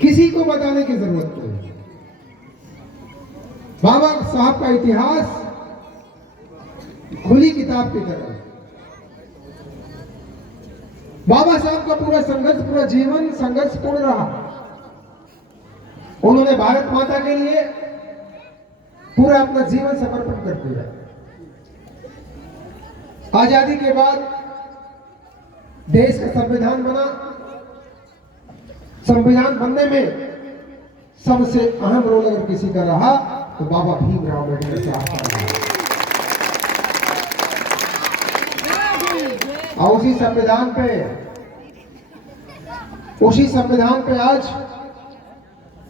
किसी को बताने की जरूरत नहीं। बाबा साहब का इतिहास खुली किताब की तरह। बाबा साहब का पूरा संघर्ष, पूरा जीवन संघर्षपूर्ण रहा। उन्होंने भारत माता के लिए पूरा अपना जीवन समर्पण कर दिया। आजादी के बाद देश का संविधान बना। संविधान बनने में सबसे अहम रोल अगर किसी का रहा तो बाबा भीमराव अम्बेडकर साहब का रहा। और उसी संविधान पे आज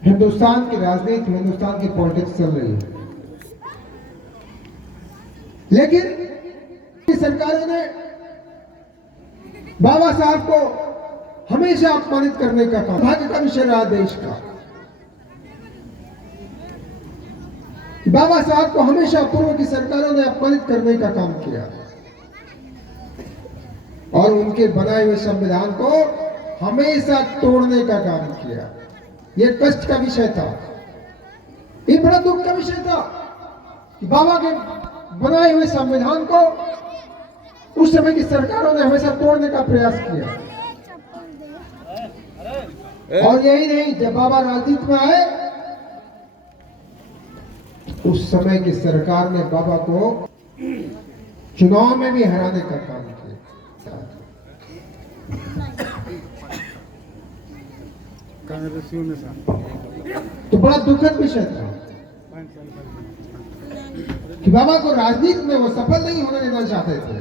हिंदुस्तान की राजनीति, हिंदुस्तान की पॉलिटिक्स चल रही है। लेकिन सरकारों ने बाबा साहब को हमेशा अपमानित करने का काम, भाग्य का विषय रहा देश का। बाबा साहब को हमेशा पूर्व की सरकारों ने अपमानित करने का काम किया और उनके बनाए हुए संविधान को हमेशा तोड़ने का काम किया। यह कष्ट का विषय था, ये बड़ा दुख का विषय था कि बाबा के बनाए हुए संविधान को उस समय की सरकारों ने हमेशा तोड़ने का प्रयास किया। और यही नहीं, जब बाबा राजनीति में आए उस समय की सरकार ने बाबा को चुनाव में भी हराने का काम किया। कांग्रेसियों ने तो बड़ा दुखद विषय था कि बाबा को राजनीति में वो सफल नहीं होने देना चाहते थे।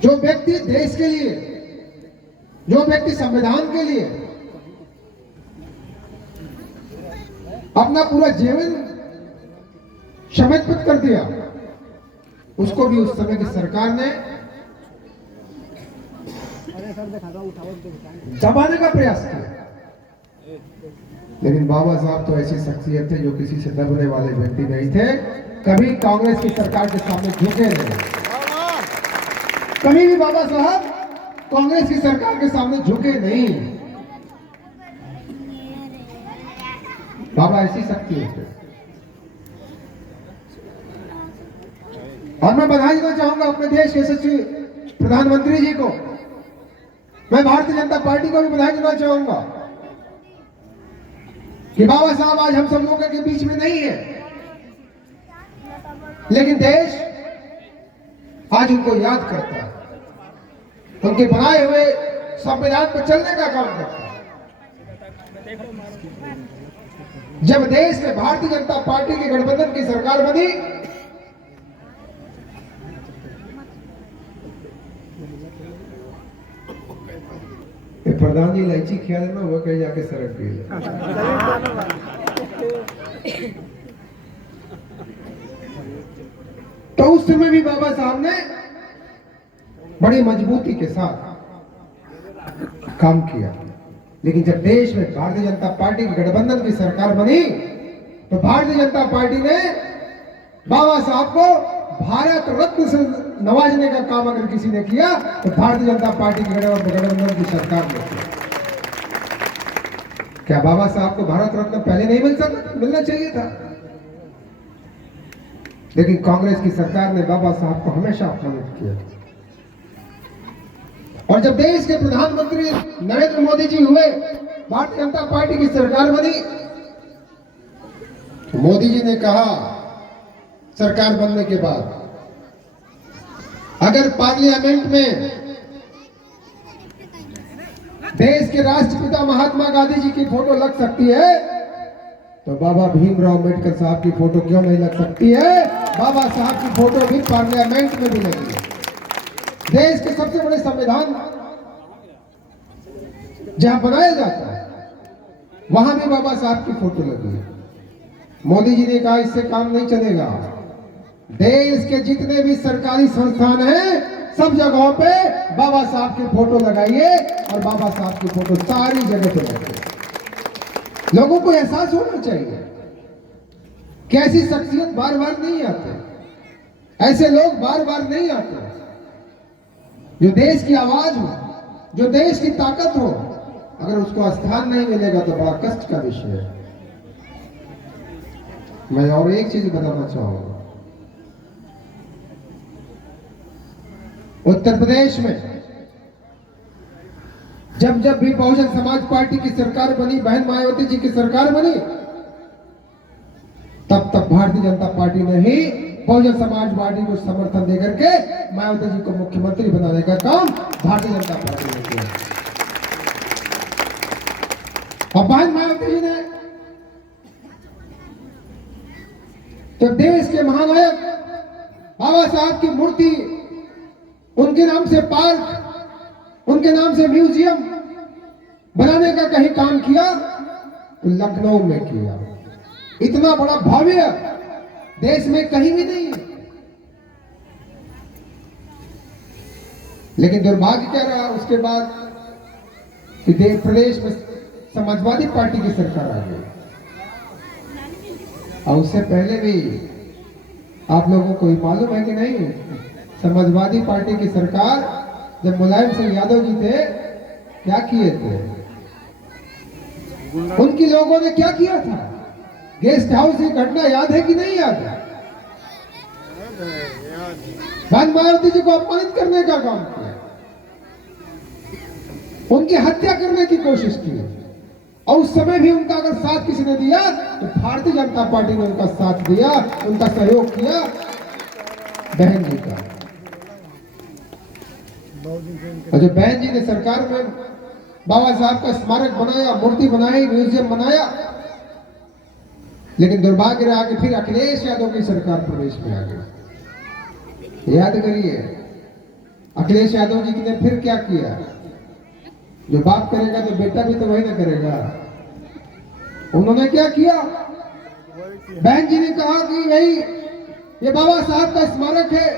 जो व्यक्ति देश के लिए, जो व्यक्ति संविधान के लिए अपना पूरा जीवन समर्पित कर दिया, उसको भी उस समय की सरकार ने दबाने का प्रयास किया। लेकिन बाबा साहब तो ऐसी शख्सियत थे जो किसी से दबने वाले व्यक्ति नहीं थे। कभी कांग्रेस की सरकार के सामने झुके नहीं, कभी भी बाबा साहब कांग्रेस की सरकार के सामने झुके नहीं। बाबा ऐसी शख्सियत थे। और मैं बधाई देना चाहूंगा अपने देश के यशस्वी प्रधानमंत्री जी को। मैं भारतीय जनता पार्टी को भी बधाई देना चाहूंगा कि बाबा साहब आज हम सब लोगों के बीच में नहीं है, लेकिन देश आज उनको याद करता है, उनके बनाए हुए संविधान पर चलने का काम करता है। जब देश में भारतीय जनता पार्टी की गठबंधन की सरकार बनी, प्रधान जी इलायची खिया देना, वो कहीं जाके सड़क गई। तो उस समय भी बाबा साहब ने बड़ी मजबूती के साथ काम किया। लेकिन जब देश में भारतीय जनता पार्टी की गठबंधन की सरकार बनी तो भारतीय जनता पार्टी ने बाबा साहब को भारत रत्न से नवाजने का काम अगर किसी ने किया तो भारतीय जनता पार्टी की गठबंधन की सरकार ने किया। क्या बाबा साहब को भारत रत्न पहले नहीं मिलना चाहिए था? लेकिन कांग्रेस की सरकार ने बाबा साहब को हमेशा अपमानित किया। और जब देश के प्रधानमंत्री नरेंद्र मोदी जी हुए, भारतीय जनता पार्टी की सरकार बनी, तो मोदी जी ने कहा सरकार बनने के बाद अगर पार्लियामेंट में देश के राष्ट्रपिता महात्मा गांधी जी की फोटो लग सकती है तो बाबा भीमराव अम्बेडकर साहब की फोटो क्यों नहीं लग सकती है? बाबा साहब की फोटो भी पार्लियामेंट में भी लगी है। देश के सबसे बड़े संविधान जहां बनाया जाता है वहां भी बाबा साहब की फोटो लगी है। मोदी जी ने कहा इससे काम नहीं चलेगा, देश के जितने भी सरकारी संस्थान हैं सब जगहों पे बाबा साहब की फोटो लगाइए और बाबा साहब की फोटो सारी जगह पे लगाइए। लोगों को एहसास होना चाहिए कि ऐसी शख्सियत बार बार नहीं आते, ऐसे लोग बार बार नहीं आते जो देश की आवाज हो, जो देश की ताकत हो, अगर उसको स्थान नहीं मिलेगा तो बड़ा कष्ट का विषय है। मैं और एक चीज बताना चाहूंगा, उत्तर प्रदेश में जब जब भी बहुजन समाज पार्टी की सरकार बनी, बहन मायावती जी की सरकार बनी, तब तब भारतीय जनता पार्टी ने ही बहुजन समाज पार्टी को समर्थन देकर के मायावती जी को मुख्यमंत्री बनाने का काम भारतीय जनता पार्टी ने किया। और बहन मायावती जी ने तो देश के महानायक बाबा साहब की मूर्ति, उनके नाम से पार्क, उनके नाम से म्यूजियम बनाने का कहीं काम किया तो लखनऊ में किया। इतना बड़ा भव्य देश में कहीं भी नहीं है। लेकिन दुर्भाग्य क्या रहा उसके बाद कि प्रदेश में समाजवादी पार्टी की सरकार आ गई। और उससे पहले भी आप लोगों को मालूम है कि नहीं, समाजवादी पार्टी की सरकार जब मुलायम सिंह यादव जी थे, क्या किए थे? उनकी लोगों ने क्या किया था? गेस्ट हाउस की घटना याद है कि नहीं याद है? बहन मायावती जी को अपमानित करने का काम किया, उनकी हत्या करने की कोशिश की। और उस समय भी उनका अगर साथ किसी ने दिया तो भारतीय जनता पार्टी ने उनका साथ दिया, उनका सहयोग किया, बहन जी का। और जो बहन जी ने सरकार में बाबा साहब का स्मारक बनाया, मूर्ति बनाई, म्यूजियम बनाया, लेकिन दुर्भाग्य रहा कि फिर अखिलेश यादव की सरकार प्रदेश में आ गई। याद करिए अखिलेश यादव जी ने फिर क्या किया? जो बाप करेगा तो बेटा भी तो वही ना करेगा। उन्होंने क्या किया? बहन जी ने कहा कि भाई ये बाबा साहब का स्मारक है,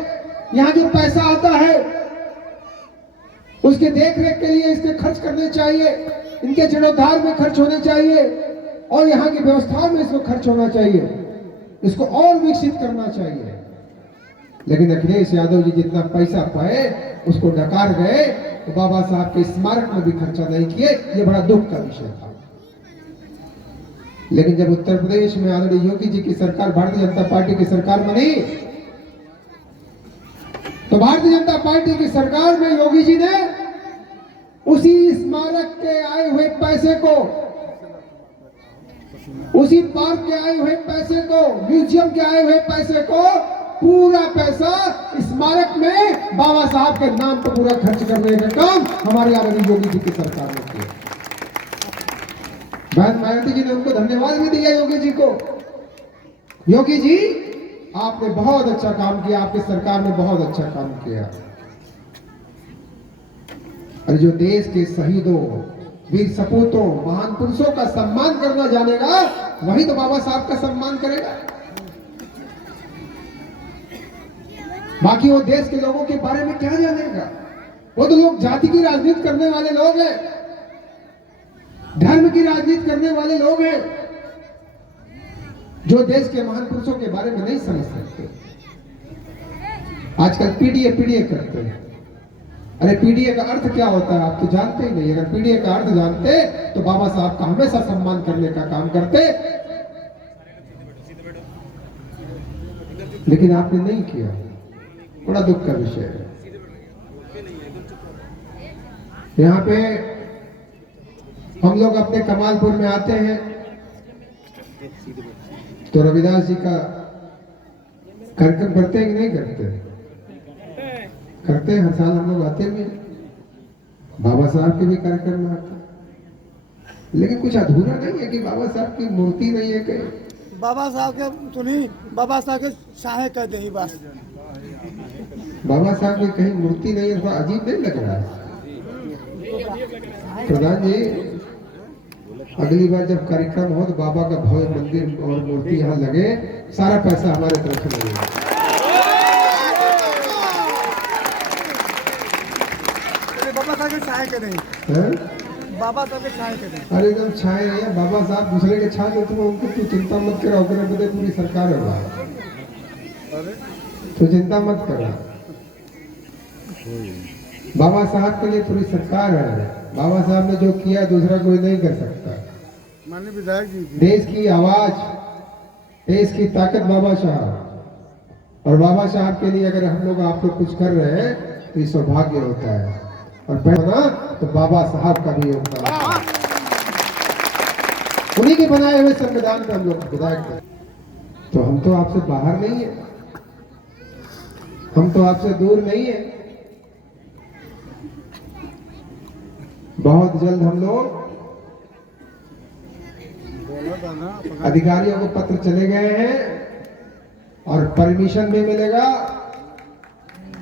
यहाँ जो पैसा आता है उसके देख रेख के लिए इसके खर्च करने चाहिए, इनके जीर्णोद्धार में खर्च होने चाहिए और यहाँ की व्यवस्था में इसको खर्च होना चाहिए, इसको और विकसित करना चाहिए। लेकिन अखिलेश यादव जी जितना पैसा पाए उसको डकार गए, तो बाबा साहब के स्मारक में भी खर्चा नहीं किए। ये बड़ा दुख का विषय था। लेकिन जब उत्तर प्रदेश में आदरणीय योगी जी की सरकार, भारतीय जनता पार्टी की सरकार बनी, तो भारतीय जनता पार्टी की सरकार में योगी जी ने उसी स्मारक के आए हुए पैसे को, उसी पार्क के आए हुए पैसे को, म्यूजियम के आए हुए पैसे को, पूरा पैसा स्मारक में बाबा साहब के नाम पर पूरा खर्च करने का काम हमारे आदरणीय योगी जी की सरकार ने किया। बहन मायावती जी ने उनको धन्यवाद भी दिया योगी जी को। योगी जी आपने बहुत अच्छा काम किया, आपकी सरकार ने बहुत अच्छा काम किया। और जो देश के शहीदों, वीर सपूतों, महान पुरुषों का सम्मान करना जानेगा, वही तो बाबा साहब का सम्मान करेगा। बाकी वो देश के लोगों के बारे में क्या जानेगा? वो तो लोग जाति की राजनीति करने वाले लोग हैं, धर्म की राजनीति करने वाले लोग हैं, जो देश के महान पुरुषों के बारे में नहीं समझ सकते। आजकल पीडीए करते हैं। अरे पीडीए का अर्थ क्या होता है आप तो जानते ही नहीं। अगर पीडीए का अर्थ जानते तो बाबा साहब का हमेशा सम्मान करने का काम करते, लेकिन आपने नहीं किया। बड़ा दुख का विषय है। यहाँ पे हम लोग अपने कमालपुर में आते हैं तो रविदास जी का कार्यक्रम करते हैं कि नहीं करते? करते हैं। हर साल हम लोग आते हैं, बाबा साहब के भी कार्यक्रम में आते हैं। लेकिन कुछ अधूरा नहीं है कि बाबा साहब की मूर्ति नहीं है कहीं। बाबा साहब के सुनी, बाबा साहब के शाहे कर दे बस। बाबा साहब की कहीं मूर्ति नहीं है, थोड़ा अजीब नहीं लग रहा है? प्रधान जी, अगली बार जब कार्यक्रम हो तो बाबा का भव्य मंदिर और मूर्ति यहाँ लगे, सारा पैसा हमारे तरफ से लगेगा। बाबा साहब के छाए के नहीं, बाबा साहब के छाए के नहीं। अरे एकदम छाए है बाबा साहब, दूसरे के छाए तो तुम उनको तू चिंता मत करो, बदे पूरी सरकार होगा, तो चिंता मत करो। बाबा साहब के लिए थोड़ी सरकार है। बाबा साहब ने जो किया दूसरा कोई नहीं कर सकता। माननीय विधायक जी, देश की आवाज, देश की ताकत बाबा साहब। और बाबा साहब के लिए अगर हम लोग आप लोग कुछ कर रहे हैं तो ये सौभाग्य होता है। और बना तो बाबा साहब का भी योगदान है। उन्हीं के बनाए हुए संविधान पे हम लोग विधायक हैं। तो हम तो आपसे बाहर नहीं है, हम तो आपसे दूर नहीं है। बहुत जल्द हम लोग अधिकारियों को पत्र चले गए हैं और परमिशन भी मिलेगा।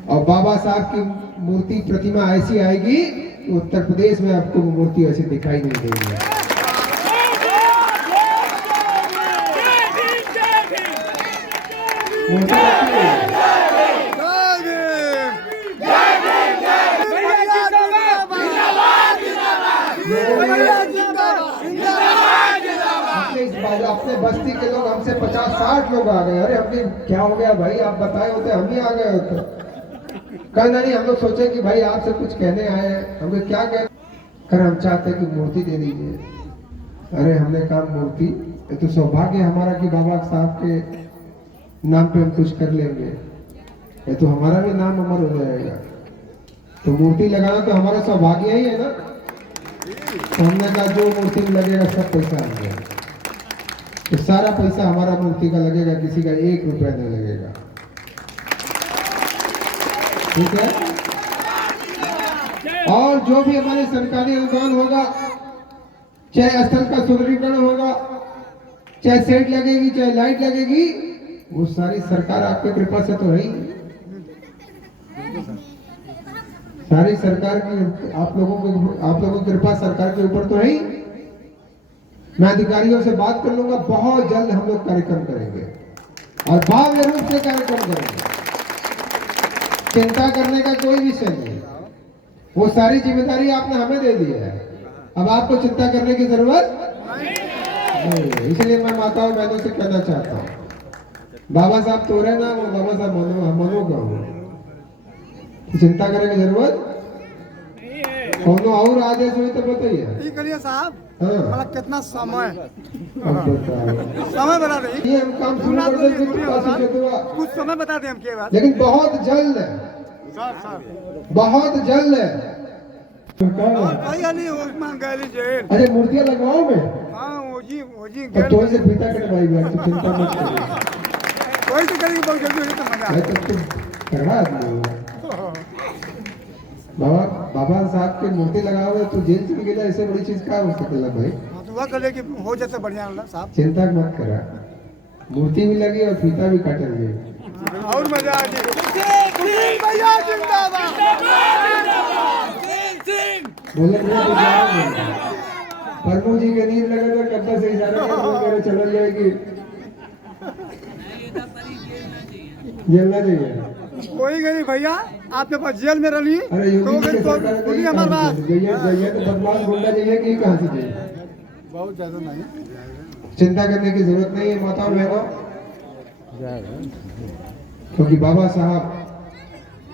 और बाबा साहब की मूर्ति प्रतिमा ऐसी आएगी कि उत्तर प्रदेश में आपको मूर्ति ऐसी दिखाई नहीं देगी। मूर्ति अपने बस्ती के लोग हमसे 50-60 लोग आ गए। अरे हमने क्या हो गया भाई, आप बताए होते हम ही आ गए होते। कहना नहीं, हम लोग सोचे कि भाई आपसे कुछ कहने आए हैं, हमें क्या कह कर हम चाहते कि मूर्ति दे दीजिए। अरे हमने कहा मूर्ति ये तो सौभाग्य हमारा कि बाबा साहब के नाम पे हम कुछ कर लेंगे, ये तो हमारा भी नाम अमर हो जाएगा। तो मूर्ति लगाना तो हमारा सौभाग्य ही है ना। तो हमने कहा जो मूर्ति में लगेगा सब पैसा आ जाएगा। तो सारा पैसा हमारा मूर्ति का लगेगा, किसी का 1 रुपया नहीं लगेगा। ठीक है। और जो भी हमारे सरकारी अनुदान होगा, चाहे स्थल का सुदृढ़ीकरण होगा, चाहे सेट लगेगी, चाहे लाइट लगेगी, वो सारी सरकार आपकी कृपा से तो है ही। सारी सरकार की आप लोगों की कृपा सरकार के ऊपर तो है ही। मैं अधिकारियों से बात कर लूंगा, बहुत जल्द हम लोग कार्यक्रम करेंगे और भव्य रूप से कार्यक्रम करेंगे। चिंता करने का कोई विषय नहीं, वो सारी जिम्मेदारी आपने हमें दे दी है। अब आपको चिंता करने की जरूरत नहीं। इसलिए मैं माता और बहनों से कहना चाहता हूँ, बाबा साहब तो रहे ना, वो बाबा साहब मनो का हो, चिंता करने की जरूरत कौन और आदेश हुई तो बताइए। करिए साहब, हाँ। कितना समय समय बता दें, ये हम काम शुरू कर दें, कुछ समय बता दें हम के बाद, लेकिन बहुत जल्द है, बहुत जल्द है। अरे मूर्तियां लगवाओ मैं, तो से फीता कटवाई चिंता मत कोई तो करेंगे, बहुत जल्दी होगी तो मजा आएगा। तुम तगड़ा आदमी हो। बाबा साहब की मूर्ति लगाओगे तो जेल चल गया, ऐसे बड़ी चीज क्या हो सकती है भाई। दुआ कर ले कि हो जाए बढ़िया साहब। चिंता मत करा, मूर्ति भी लगी और फीता भी काटल गई और मजा आ गई। बोले प्रभु जी के नींद लगे तो कब्बा से इशारा कर चल जाएगी, जेल ना चाहिए। कोई नहीं भैया, आपके पास जेल में रही तो हमारे पास तो बदमाश गुंडा चाहिए कि कहाँ से चाहिए, बहुत ज्यादा नहीं। चिंता करने की जरूरत नहीं है माता बहनों, क्योंकि बाबा साहब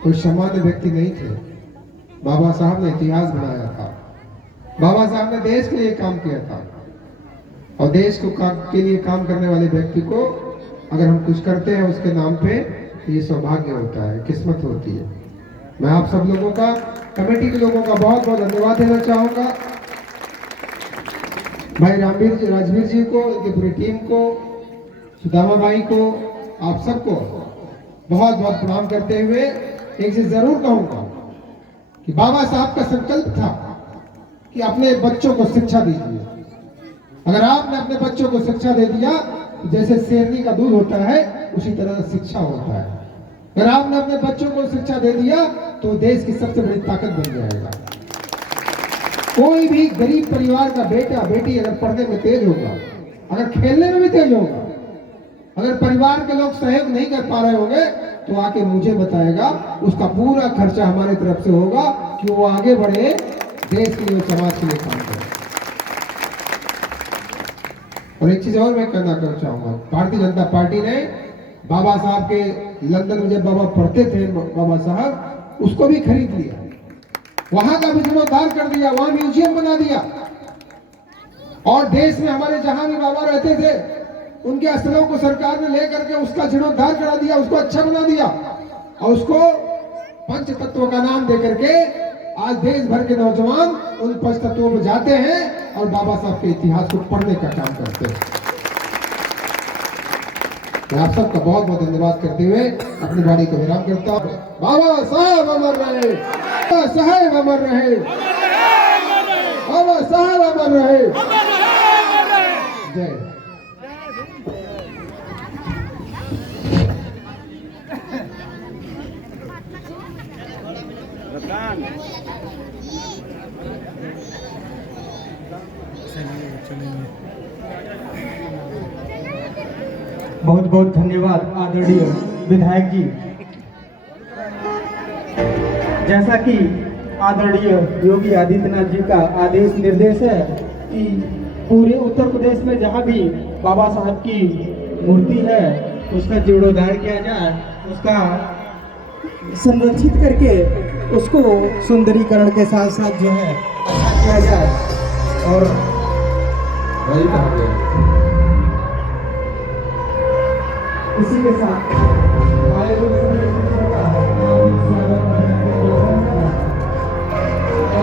कोई सामान्य व्यक्ति नहीं थे। बाबा साहब ने इतिहास बनाया था, बाबा साहब ने देश के लिए काम किया था। और देश को के लिए काम करने वाले व्यक्ति को अगर हम कुछ करते हैं उसके नाम पे, ये सौभाग्य होता है, किस्मत होती है। मैं आप सब लोगों का, कमेटी के लोगों का बहुत बहुत धन्यवाद देना चाहूंगा। भाई राजवीर जी को, इनकी पूरी टीम को, सुदामा भाई को, आप सबको बहुत बहुत प्रणाम करते हुए एक चीज जरूर कहूंगा कि बाबा साहब का संकल्प था कि अपने बच्चों को शिक्षा दीजिए। अगर आपने अपने बच्चों को शिक्षा दे दिया, जैसे शेरनी का दूध होता है उसी तरह शिक्षा होता है। अगर आपने अपने बच्चों को शिक्षा दे दिया तो देश की सबसे बड़ी ताकत बन जाएगा। कोई भी गरीब परिवार का बेटा बेटी अगर पढ़ने में तेज होगा, अगर खेलने में भी तेज होगा, अगर परिवार के लोग सहयोग नहीं कर पा रहे होंगे तो आके मुझे बताएगा, उसका पूरा खर्चा हमारी तरफ से होगा कि वो आगे बढ़े, देश के लिए, समाज के लिए काम करे। और एक चीज और मैं कहना चाहूंगा, भारतीय जनता पार्टी ने बाबा साहब के लंदन में जब बाबा पढ़ते थे, बाबा साहब उसको भी खरीद लिया। वहां का भी जीर्णोद्धार कर दिया, वहां म्यूजियम बना दिया। और देश में हमारे जहां भी बाबा रहते थे उनके स्थलों को सरकार ने लेकर के उसका जीर्णोद्धार करा दिया, उसको अच्छा बना दिया और उसको पंच तत्वों का नाम देकर के आज देश भर के नौजवान उन पंच तत्वों में जाते हैं और बाबा साहब के इतिहास को पढ़ने का काम करते हैं। मैं आप सबका बहुत बहुत धन्यवाद करते हुए अपनी वाणी को विराम करता हूँ। बाबा साहब अमर रहे, बाबा साहेब अमर रहे, बाबा साहब अमर रहे। जय। बहुत बहुत धन्यवाद आदरणीय विधायक जी। जैसा कि आदरणीय योगी आदित्यनाथ जी का आदेश निर्देश है कि पूरे उत्तर प्रदेश में जहां भी बाबा साहब की मूर्ति है उसका जीर्णोद्धार किया जाए, उसका संरक्षित करके उसको सुंदरीकरण के साथ साथ जो है अच्छा किया जाए। और वही कहा गया। इसी के साथ आए हुए सभी का